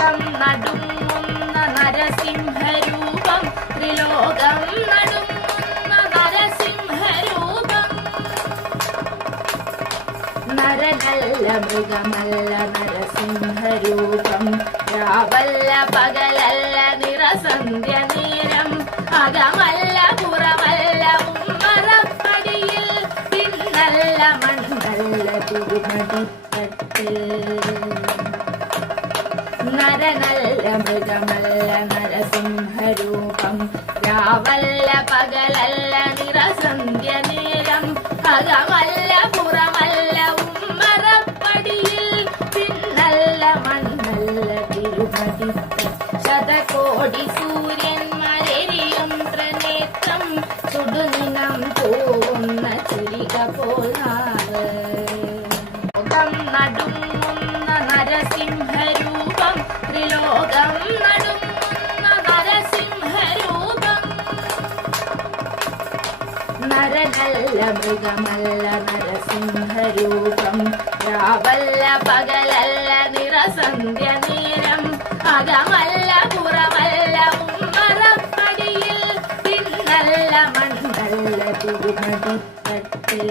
നടുങ്ങുന്ന നരസിംഹരൂപം ത്രിലോകം നടുങ്ങുന്ന നരസിംഹരൂപം നരനല്ല മൃഗമല്ല നരസിംഹരൂപം രാവല്ല പകലല്ല നിറസന്ധ്യ നേരം അകമല്ല പുറമല്ല ഉമ്മറപ്പടിയിൽ പിന്നല്ല മണ്ണല്ല തിരുമതിത്തട്ടിൽ നരനല്ല മൃഗമല്ല നരസിംഹരൂപം രാവല്ല പകലല്ല നിറസന്ധ്യ നേരം അകമല്ല പുറമല്ല ഉമ്മറപ്പടിയിൽ പിന്നല്ല മണ്ണല്ല തിരുമതിത്തട്ടിൽ ശതകോടി സൂര്യന്മാരെരിയും ത്രിനേത്രം ചുടുനിനം പോകുന്ന ചുരിക പോലാറ് നടുങ്ങുന്ന നരസിംഹരൂപം ത്രിലോകം നടുങ്ങുന്ന നരസിംഹരൂപം നരനല്ല മൃഗമല്ല നരസിംഹരൂപം രാവല്ല പകലല്ല നിറസന്ധ്യ നേരം അകമല്ല പുറമല്ല ഉമ്മറപ്പടിയിൽ പിന്നല്ല മണ്ണല്ല തിരുമതിത്തട്ടിൽ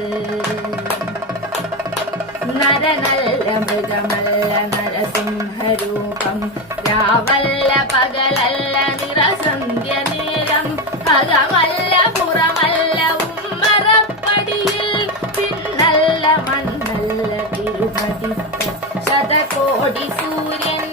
നരനല്ല മൃഗമല്ല നരസിംഹരൂപം രാവല്ല പകലല്ല നിറസന്ധ്യ നേരം അകമല്ല പുറമല്ല ഉമ്മറപ്പടിയിൽ പിന്നല്ല മണ്ണല്ല തിരുമതിത്തട്ടിൽ ശതകോടി സൂര്യൻ